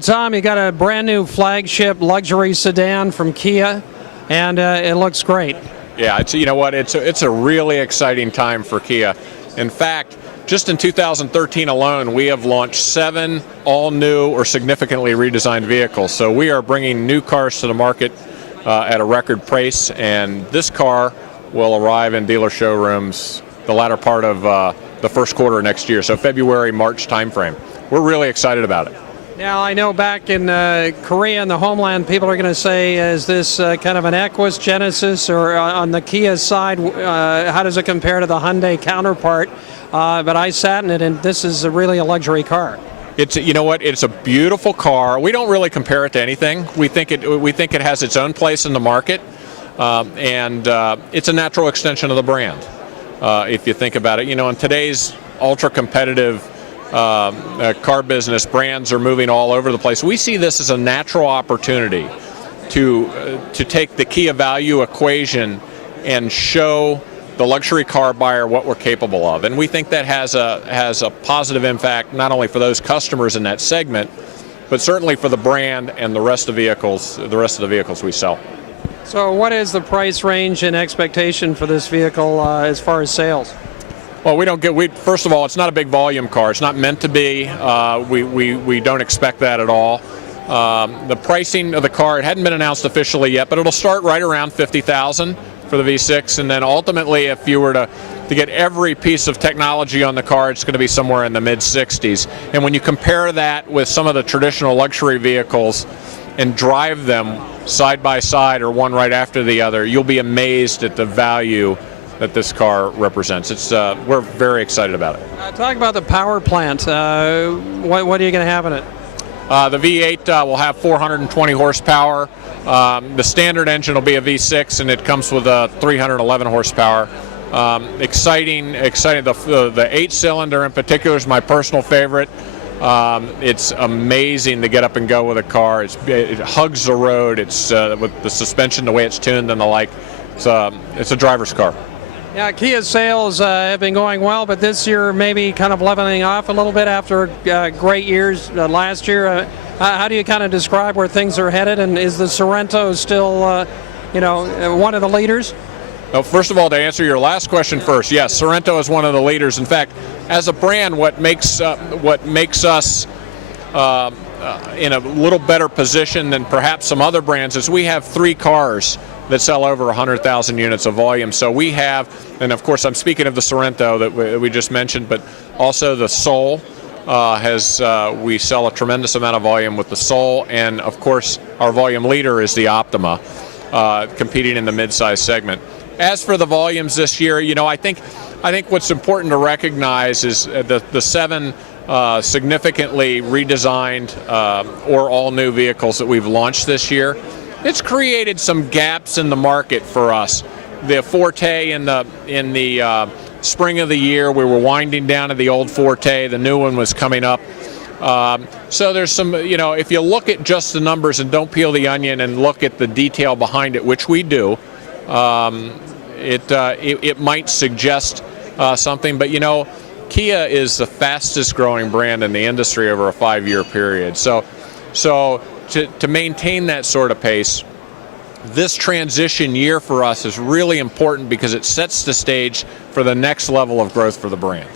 Tom, you got a brand new flagship luxury sedan from Kia, and it looks great. Yeah, you know what? It's a really exciting time for Kia. In fact, just in 2013 alone, we have launched 7 all-new or significantly redesigned vehicles. So we are bringing new cars to the market at a record pace, and this car will arrive in dealer showrooms the latter part of the first quarter of next year, so February, March timeframe. We're really excited about it. Now, I know back in Korea, in the homeland, people are going to say, is this kind of an Equus Genesis, or on the Kia side, how does it compare to the Hyundai counterpart? But I sat in it, and this is really a luxury car. You know what? It's a beautiful car. We don't really compare it to anything. We think it has its own place in the market, and it's a natural extension of the brand. If you think about it, you know, in today's ultra-competitive car business, brands are moving all over the place. We see this as a natural opportunity to take the Kia value equation and show the luxury car buyer what we're capable of, and we think that has a positive impact not only for those customers in that segment, but certainly for the brand and the rest of the vehicles we sell. So, what is the price range and expectation for this vehicle as far as sales? Well, first of all, it's not a big volume car. It's not meant to be. We don't expect that at all. The pricing of the car, it hadn't been announced officially yet, but it'll start right around $50,000 for the V6, and then ultimately, if you were to get every piece of technology on the car, it's going to be somewhere in the mid-60s. And when you compare that with some of the traditional luxury vehicles and drive them side by side or one right after the other, you'll be amazed at the value that this car represents. We're very excited about it. Talk about the power plant. What are you going to have in it? The V8 will have 420 horsepower. The standard engine will be a V6, and it comes with a 311 horsepower. Exciting. The 8-cylinder in particular is my personal favorite. It's amazing to get up and go with a car. It hugs the road. It's with the suspension, the way it's tuned, and the like. It's a driver's car. Yeah, Kia sales have been going well, but this year maybe kind of leveling off a little bit after great years last year. How do you kind of describe where things are headed, and is the Sorento still, one of the leaders? Well, first of all, to answer your last question first, yes, Sorento is one of the leaders. In fact, as a brand, what makes us in a little better position than perhaps some other brands is we have 3 cars that sell over 100,000 units of volume. So we have, and of course I'm speaking of the Sorento that we just mentioned, but also the Soul we sell a tremendous amount of volume with the Soul, and of course our volume leader is the Optima, competing in the mid-size segment. As for the volumes this year, you know, I think what's important to recognize is the 7 significantly redesigned or all-new vehicles that we've launched this year. It's created some gaps in the market for us. The Forte in the spring of the year, we were winding down to the old Forte. The new one was coming up. So there's some, you know, if you look at just the numbers and don't peel the onion and look at the detail behind it, which we do, it might suggest something. But, you know, Kia is the fastest growing brand in the industry over a 5-year period. So to maintain that sort of pace, this transition year for us is really important because it sets the stage for the next level of growth for the brand.